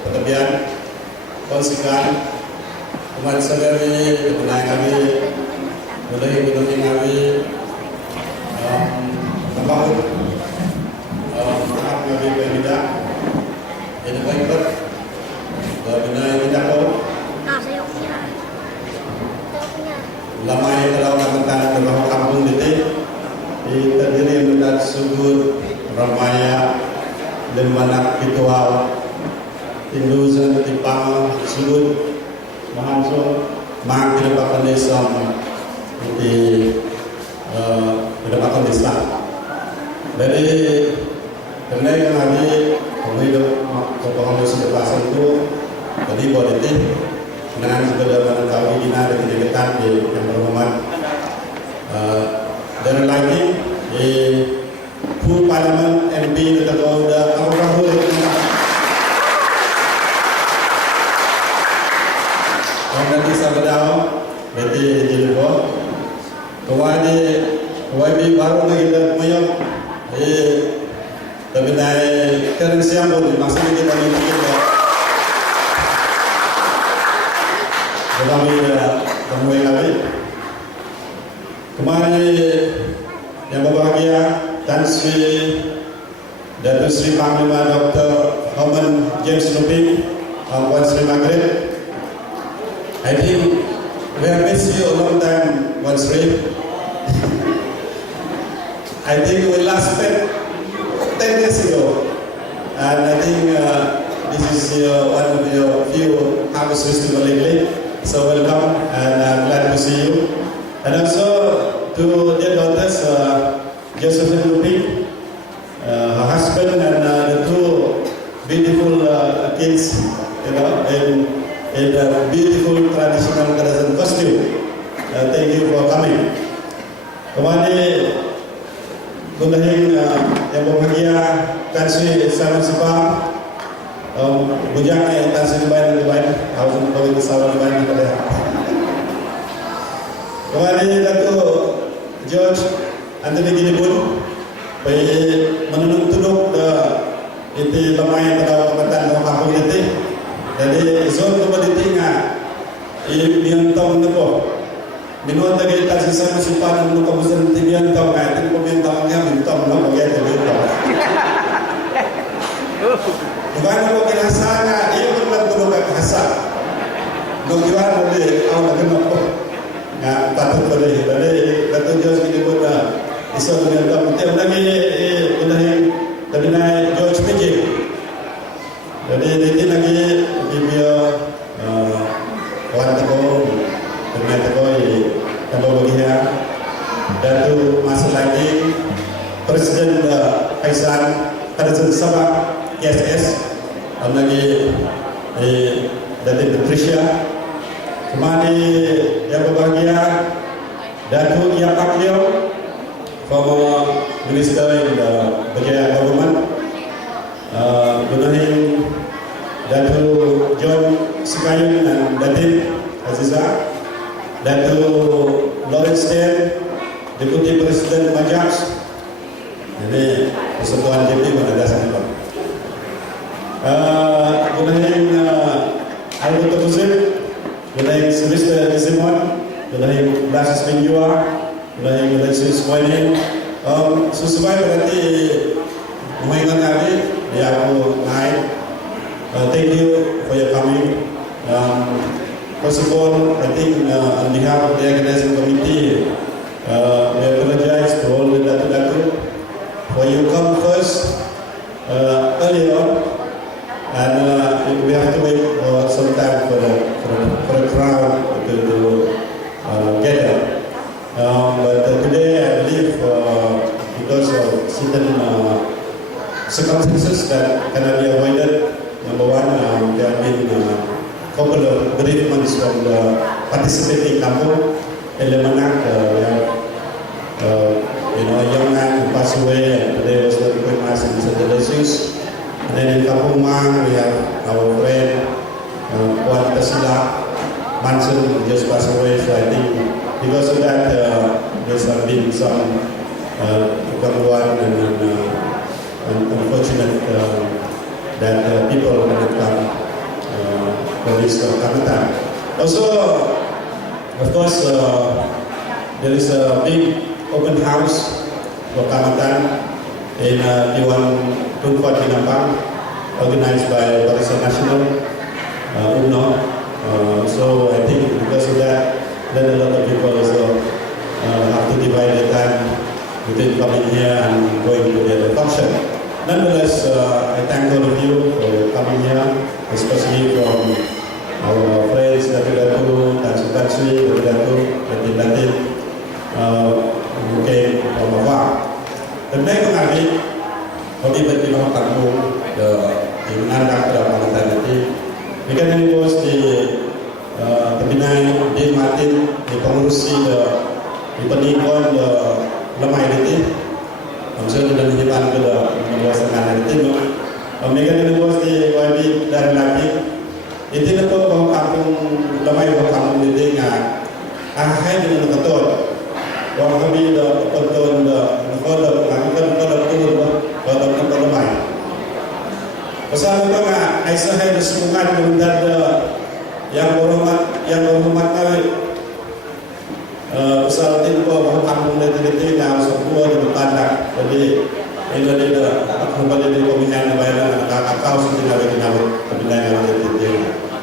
Pertebian, Konsikan, umat saudari, penai kami, mulai kami, terbangun, tahap kami berbeda, ini baik benar tidak tahu. Lama yang telah tentang beberapa kampung di terdiri dari Sugut, Ramaya, Lembanak, Pitual, Indusan, Tipang, Sugut, Mahansur, Makin Bapak Desa di Bapak Desa. Jadi kenai kami hidup kepada pasal itu tadi boleh dengan segala tahu bina dan dekat di yang berhormat dan lagi di full parliament MP kita tahu dah apa nanti sabadao berarti jadi boh kawai baru lagi dah mayam tapi naik currency yang boleh maksudnya kita mungkin kami temui kami kemarin yang berbahagia Tan Sri Datuk Sri Panglima Dr. Homan James Lupin Puan Sri Margaret. I think we have missed you a long time, Puan Sri. I think we last met 10 years ago, and I think this is one of your few harvest festival lately. So welcome, and I'm glad to see you. And also to their daughters, Josephine Lupin, her husband, and the two beautiful kids, in a beautiful traditional Karasan costume. Thank you for coming. Kemarin, kundahin yang berbahagia Tan Sri Saman Sipang. Bujang yang tak sebaik harus membawa kesalahan baik pada. Kemarin Datuk George Anthony Ginibun menunjuk tuduk itu lemah yang terdapat kebatan dalam kampung itu. Jadi zon kepada tinggal yang tahu nepo. Minum tadi tak sisa simpan untuk kabupaten Tibian tahu kan? Tapi pemerintahnya minta nak bagi terbentuk. Bukan kalau kita sana, ia pun perlu bahasa. Dokiwan boleh, awak nak kenapa? Ya, patut boleh. Jadi Datuk George ini pun isu dengan kamu. Tiap lagi, tapi naik George PJ. Jadi ini lagi dia kawan teko, teman teko yang berbahagia. Datuk masa lagi Presiden Kaisan Karasan Sabah KSS. Lagi dari Patricia kemana yang berbahagia Datuk Yapak Leo former Minister in the Berjaya Government, Gunahin Datuk John Sikayun dan Datin Aziza, Datuk Lawrence Ten, Deputy Presiden Majaks. Ini persatuan JP pada dasarnya. Gunahin Alberto Musim, gunahin Semester Desemon, gunahin Blasis Penjua, gunahin Alexis Moinin. Sesuai berarti mengingat kami, dia aku naik. Thank you for your coming. First of all, I think on behalf of the organizing committee, we apologize to all the Datuk for you come first early on. And we have to wait some time for the crowd to gather. But today, I believe, because of certain circumstances that cannot be avoided, number one, there have been a couple of bereavements from the participating couple. Lembanak, a young man who passed away, and today was not recognized in the disease. And then in Kampung Mang, we have our friend Puan Tasila Manson, who just passed away. So I think because of that, there's been some gangguan and unfortunate that people cannot come for this Kalimantan. Also, of course, there is a big open house for Kalimantan in Dewan Tunkuat Pinampang, organized by Barisan Nasional, UMNO. So I think because of that, then a lot of people also have to divide their time between coming here and going to the function. Nonetheless, I thank all of you for coming here, especially from our friends Datuk Datu, Tan Sultan Sri, Datuk Datu, Datin Datin, who came from afar. Dan mereka mengambil kami berpindah kampung di Menandak pada Kalimantan nanti. Mereka membos di Terbinai, di Martin, di pengurusi di penikon lemai nanti. Maksudnya dan hitam ke menguaskan nanti. Mereka membos di YB dari lagi. Itu nak bawa kampung lemai bawa kampung nanti ngah. Ahai dengan keton. Bawa kami keton kodok, kami kan kodok turun, kodok lemai. Pasal itu ngah, Aisyah hai disemukan kemudian yang berhormat kami. Pasal itu bawa kampung nanti ngah semua di bertandak. Jadi ini dia kembali di pemilihan bayaran kakak sudah lagi naik pemilihan yang nanti.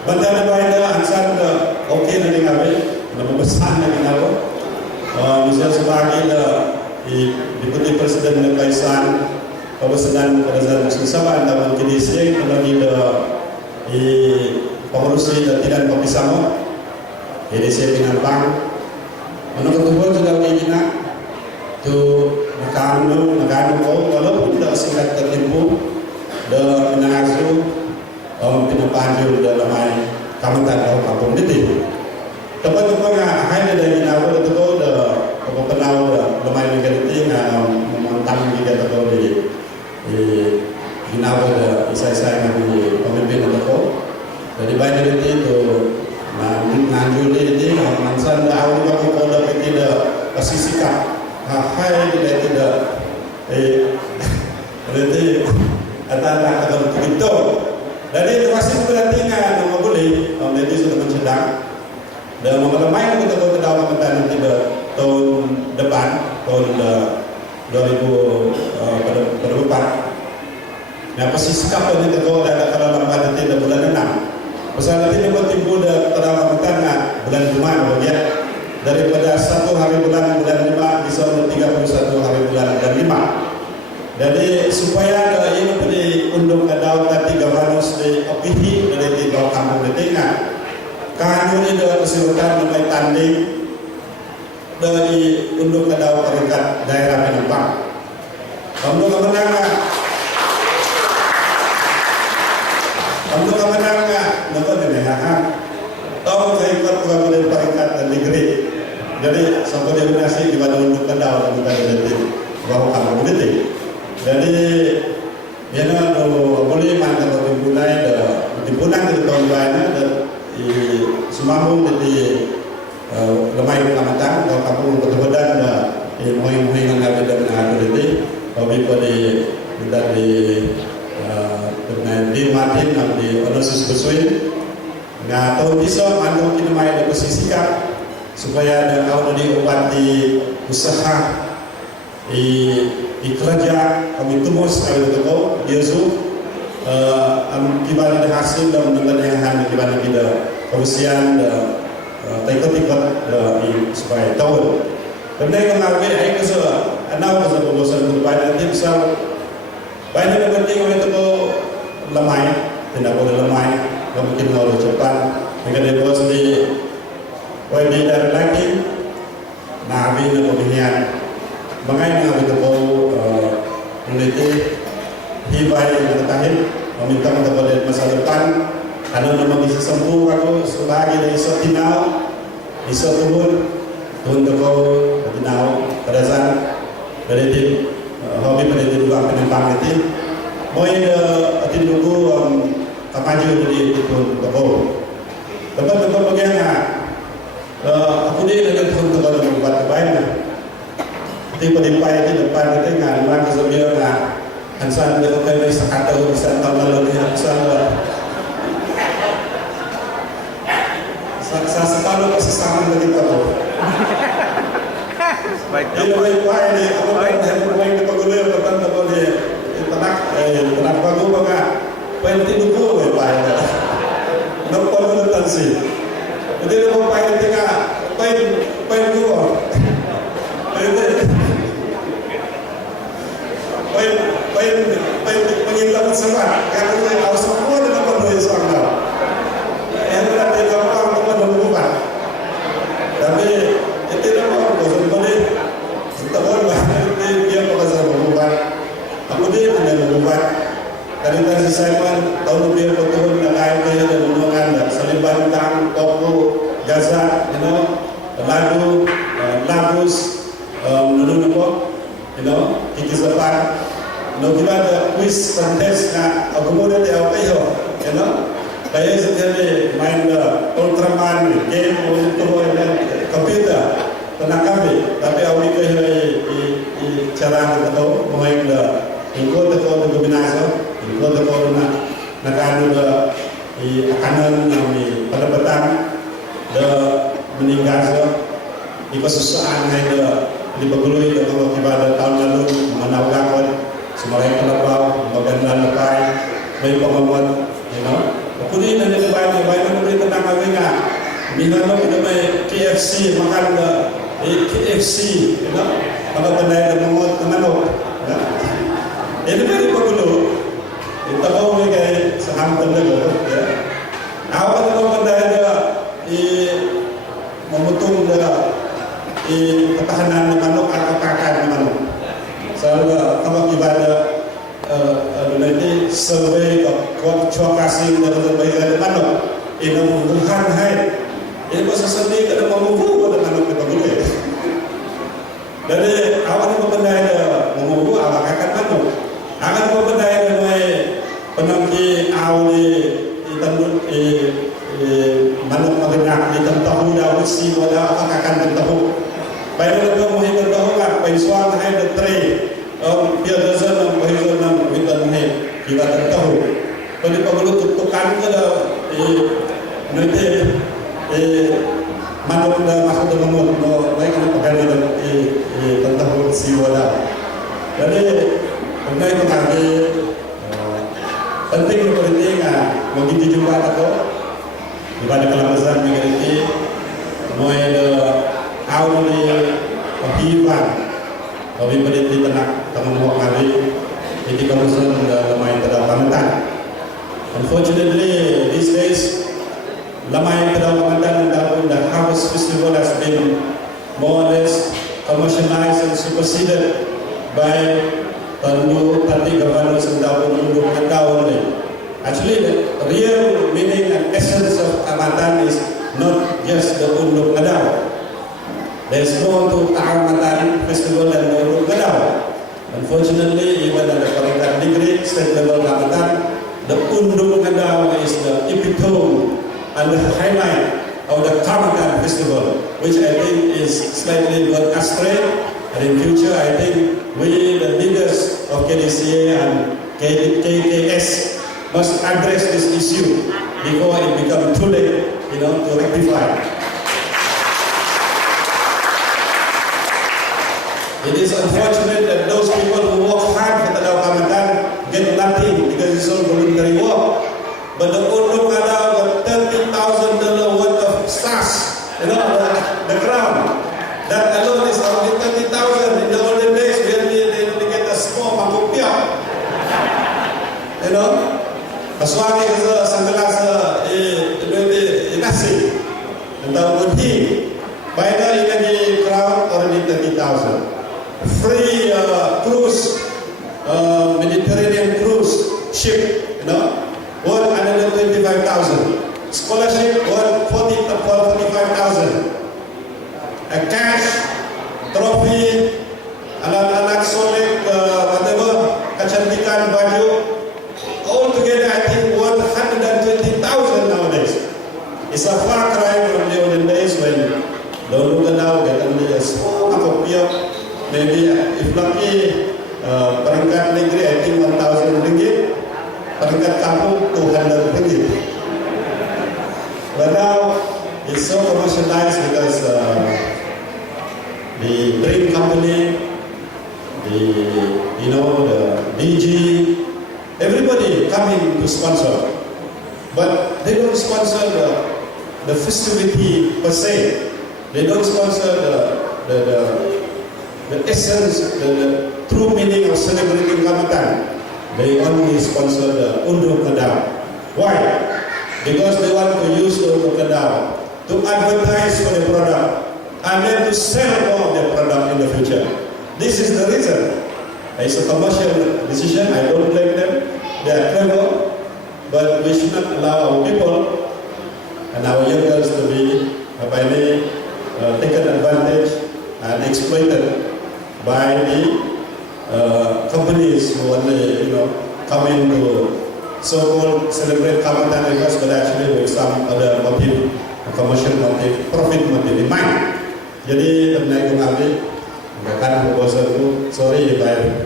Bantaran bayaran ansar okey nanti kami, nama besar nanti kami. Misalnya sebagai Deputi Presiden Negara Kawasan Kerajaan Muslim Sabah dan KDC lagi di pengurusi dan Kopi Samo KDC Pinampang. Menurut tuan juga begini tu nakanu ko walaupun tidak singkat tertipu the Minangkabau Pinampang dalam Kalimantan kampung itu. Tepat-tepat hanya dari Minangkabau itu penau lemai negeri memantang juga terlalu di Minangkabau isai-isai dengan pemimpin itu. Jadi banyak itu nanjul ini mansan dah awal bagi koda tidak persisikan. Hai tidak berarti antara kata begitu. Jadi itu masih berarti nggak boleh. Jadi sudah mencedang. Dan mengenai kita tahu Kalimantan nanti tahun depan tahun 2024. Nah posisi kapan kita tahu ada Kalimantan nanti bulan 6. Pasal nanti dia timbul Kalimantan bulan Jumat bagian daripada 1 hari bulan 5 bisa 31 hari bulan 5. Jadi supaya ini boleh undang daun tadi gawanus di opini dari tiga kampung detingan. Kami ini dalam keseluruhan mulai tanding dari undang daun peringkat daerah Pinampang. Kamu kemenangan. Kamu kemenangan. Nampak kemenangan. Tahu saya ikut kepada peringkat negeri. Jadi sampai diminasi di mana undang daun peringkat detik. Bahawa kamu detik. Jadi yana boleh mantap dimulai dipunang dari tahun lainnya dan semambung dari lemai Kalimantan kalau kamu bertebadan muing-muing yang ada dengan itu kami pada di Martin di Onosus Besuin. Nah tahun bisa mandu kita main di posisikan supaya ada kau diobati usaha di kerja kami tumus kami betul dia tu kibali hasil dan mengenai kibali kita kebersihan ikut-ikut supaya tahu. Benda yang mengambil air kesal, anak kesal bosan berbaik nanti bisa banyak yang penting oleh itu lemai, tidak boleh lemai, tidak mungkin lalu cepat. Mereka dia bos di YB dari lagi, nabi dan pemilihan. Mengenai nabi itu meneliti hibai yang terakhir meminta kepada masa depan. Kalau nama bisa sembuh aku sebagai dari sotinau, bisa turun untuk sotinau kerajaan dari tim hobi pada tim dua Pinampang itu. Moi tim dulu kapaju dari itu toko. Tempat bagaimana? Aku dia dengan turun toko dengan buat kebaiknya. Tiba di payah di depan kita nggak luar kesebiar nggak. Hansan dia pakai sekata bisa tahun lalu ni hansan kalau kesesama kita tu. Ini lebih baik ni. Aku tak ada baik kita guna tentang boleh tenak bagu bangga. Penting dulu lebih baik. Nampak dulu tansi. Jadi lebih baik tengah pen dulu. Penghilang serat. Kalau saya awak semua dengan penulis orang. Yang berarti gampang untuk menumbuhkan. Tapi itu orang bosan boleh. Kita boleh dia pasal menumbuhkan. Aku dia punya menumbuhkan. Tadi Simon tahun lebih betul nak lain dia dan menumbuhkan. Saliban tang, Topo, Gaza, lagu, Lagos, menurut apa, Kiki Sepan. Kalau kita ada quiz contest na kemudian dia apa kaya setiap main Ultraman game untuk komputer tenang kami tapi awak ini cara kita tahu main ingkut atau kombinasi ingkut atau nak ada akanan kami pada petang meninggal di kesusahan ada di Begului kalau kita ada tahun lalu menawar Semarang Kelabau, Bagan Lakai, may pamamuan, Kuni na nila bayan na ulit na nakawinga. Minano kita may KFC, makan KFC, mga panay na mga manok. Ini very pagulo. Ito ko may kay sa hampan na ko. Awa na mga panay na mamutong na katahanan ng manok at kakakan ng manok. Sa kamang ibadah nanti survei kau kasih dan berbagai manok ini membutuhkan hai ini bahasa seni kada membuku pada manok kita boleh dari awal itu benda membuku awak akan manok akan benda yang penangki awal tanut manok magenak di tahu dah mesti wala awak akan tahu baik itu mungkin tahu kan pensuan hai detre biar dasar bahasa nam hitam ni kita tahu. Kalau perlu tutukan kada nanti mana pun masuk dalam mulut, baik mana pegang dalam tentang siwala. Jadi benda itu kami penting penting bagi jumpa aku ibadah kelapasan mengerti mulai awal ni hidup. Kami berhenti tenak teman-teman kami di kawasan Lamai Tadau Kamantan. Unfortunately, these days, Lamai Tadau Kamantan and the Harvest Festival has been more or less commercialized and superseded by Tandu Tati Governors and Undu Tadau only. Actually, the real meaning and essence of Kamantan is not just the Undu Tadau. There is more to Kaamatan Festival than Undu Tadau. Unfortunately, even at the peringkat degree, state level Kaamatan, the Undu Tadau is the epitome and the highlight of the Kaamatan Festival, which I think is slightly gone astray. And in future, I think we, the leaders of KDCA and KKS, must address this issue before it becomes too late, to rectify. It is unfortunate that those people who work hard for Tadau Kaamatan get nothing because it's all voluntary work. But the Undu Tadau got $30,000 worth of stars, the crown. That alone is only $30,000. In the olden days, they get a small mangkuk. Kasuami kasi sanggalas nasi. Entah mudi. Bayar lagi crown already $30,000. Free cruise, Mediterranean cruise ship, worth another $25,000. Scholarship worth $45,000. A cash, trophy, anak-anak solid, whatever, kecantikan baju. All together, I think worth $120,000 nowadays. It's a far cry from the olden days when the Undu Tadau get only a small amount. Maybe if lucky, peringkat negeri I think RM1,000, peringkat kampung RM200. But now it's so commercialized. but they don't sponsor the festivity per se. They don't sponsor the essence, the true meaning of celebrating Ramadan. They only sponsor the Undur Kedau. Why? Because they want to use the Undur Kedau to advertise for the product and then to sell more of their product in the future. This is the reason. It's a commercial decision. I don't blame them. They are clever, but we should not allow our people and our young girls to be taken advantage and exploited by the companies who only come in to so-called celebrate Ramadan because but actually with some other motive, commercial motive, profit motive in mind. Jadi ternaik kembali, bahkan proposal itu, sorry if I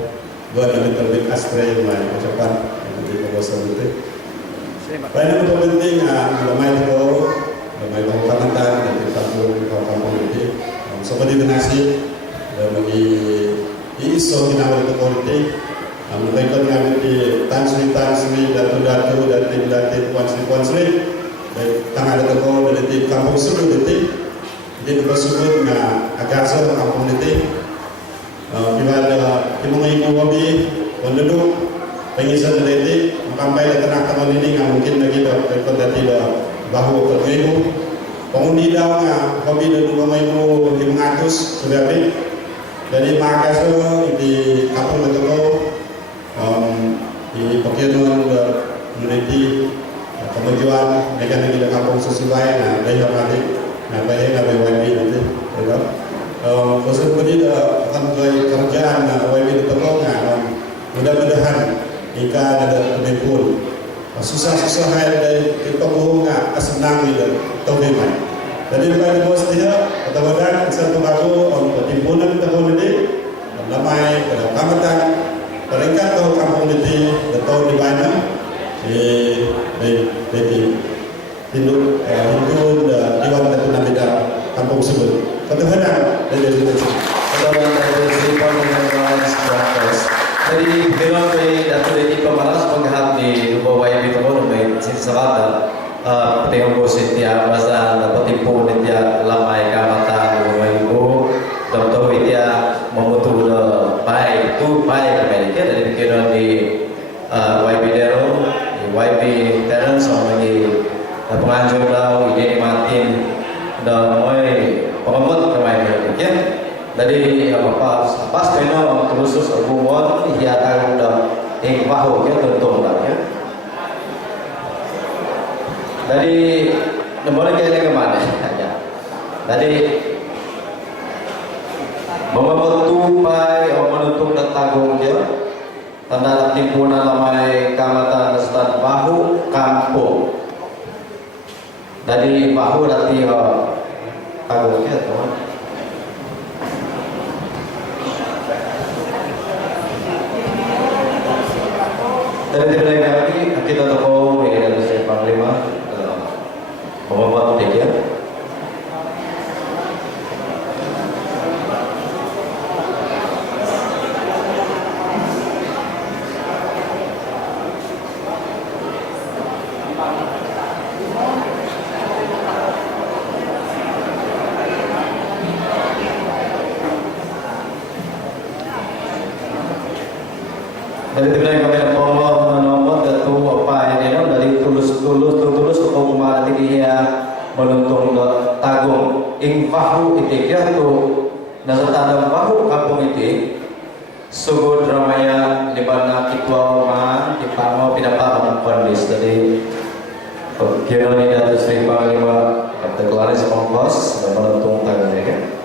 go a little bit astray in my ucapan di proposal itu. Banyak yang penting lamai itu, lamai bahu Ramadan dan kampung itu, seperti dinasti bagi isu kita untuk politik. Mereka mengambil di tansri datu dan tim puan-puan tangan ada toko dari tim kampung sebelum itu. Jadi tersebut agar saya kampung itu bila ada ibu wabi penduduk pengisah dari sampai tenang tahun ini mungkin lagi daripada tidak bahu tergemu pengundi daun wabi dan 2.500 sudah habis. Jadi maka saya di kampung itu di Pokemon meneliti kemajuan mereka di kampung sesuai dari mati. Baik YB nanti, khusus beri akan kerjaan YB itu mudah-mudahan jika ada penipuan susah-susah dari pembohong senang itu tahu jadi bagi bos dia atau badan satu baru untuk timbunan tahun ini lamai pada Ramadan peringkat tahu kampung ini tahu di mana di Hindu Dewan Datuk Nabida kampung sebut. Ketuhanan dari Indonesia. Ketuhanan dari Sripan dengan Jadi Dewan Datuk Dedi Pemalas menghadap di Lubang YB Tengah dengan Sinsarada Petengah Setia masa dapat tipu dia lamai kamata Lubang YB dan tahu dia memutu baik tu baik kembali dari pikiran di YB Dero, YB Terence sama di penganjur lau ini matin dan mulai pengemut kemarin ya. Jadi pas kena terus hubungan hiatan dah bahu ya tentu ya. Jadi nomor kita kemana saja. Jadi mengemut tupai menutup tanggung ya. Tanda timbunan lamai kamatan stan bahu kampung. Dari bahu nanti tanggungannya teman. Dari tidak lagi kita tahu ini dari Sri Panglima membuat dia. Dari tidak kami Allah menomor datu apa ini dari tulus hukum nanti dia menuntung tagung ingfahu itikya tu nasa tanda bahu kampung itu sugod ramaya di mana kitwa rumah di pamo pinapang pandis tadi kira ini dari Sri Panglima Kepala Sekolah dan menuntung tagung ini kan.